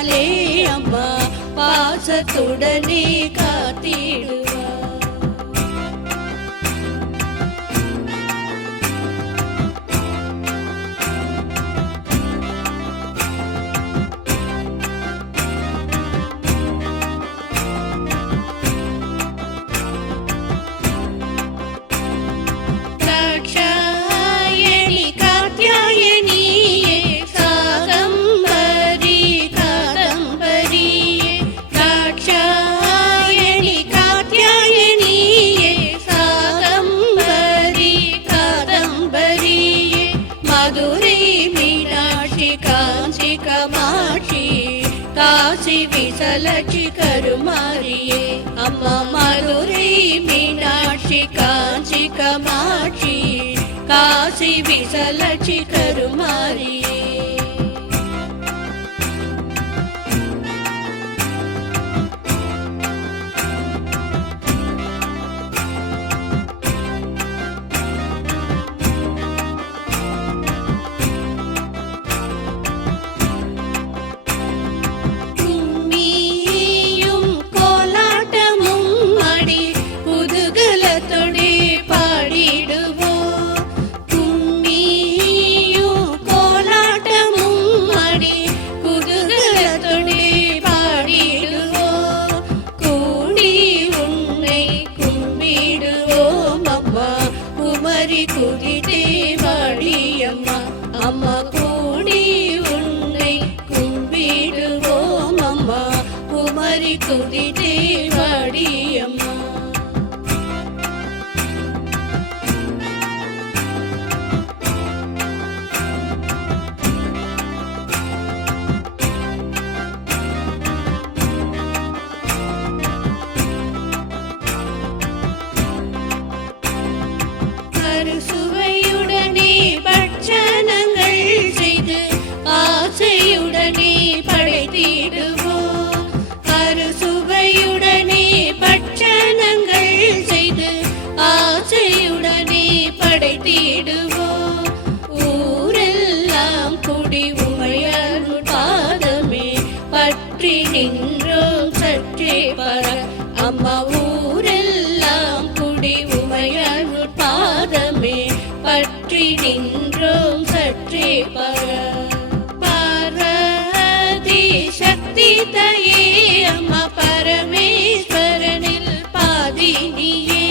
கண்டாலே அம்மா பாசத்துடனே காத்திடுவார். காசி விசலட்சி கருமாரியே அம்மா மதுரை மீனாட்சி காஞ்சி கமாட்சி காசி விசலட்சி கருமாரியே. குதித்தே வாடியம்மா அம்மா கூடி உன்னை கும்பிடுவோம் அம்மா குமரி குதித்தே வாடியம்மா. சுவையுடனே பட்சணங்கள் செய்து ஆசையுடனே படைத்திடுவோம். அறுசுவையுடனே பட்சணங்கள் செய்து ஆசையுடனே படைத்திடுவோம். ஊரெல்லாம் குடி உமையருள் பாதமே பற்றி நின்றோம் சற்றே பர அம்மா ஊரெல்லாம் குடி உமையருள் பாதமே பற்றி நின்றோம் சற்றே பர. பார்வதி சக்தி தயே அம்மா பரமேஸ்வரனில் பாதினியே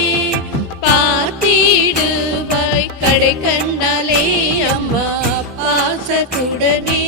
பார்த்திடுவாய் கடை கண்டாலே அம்மா பாசத்துடனே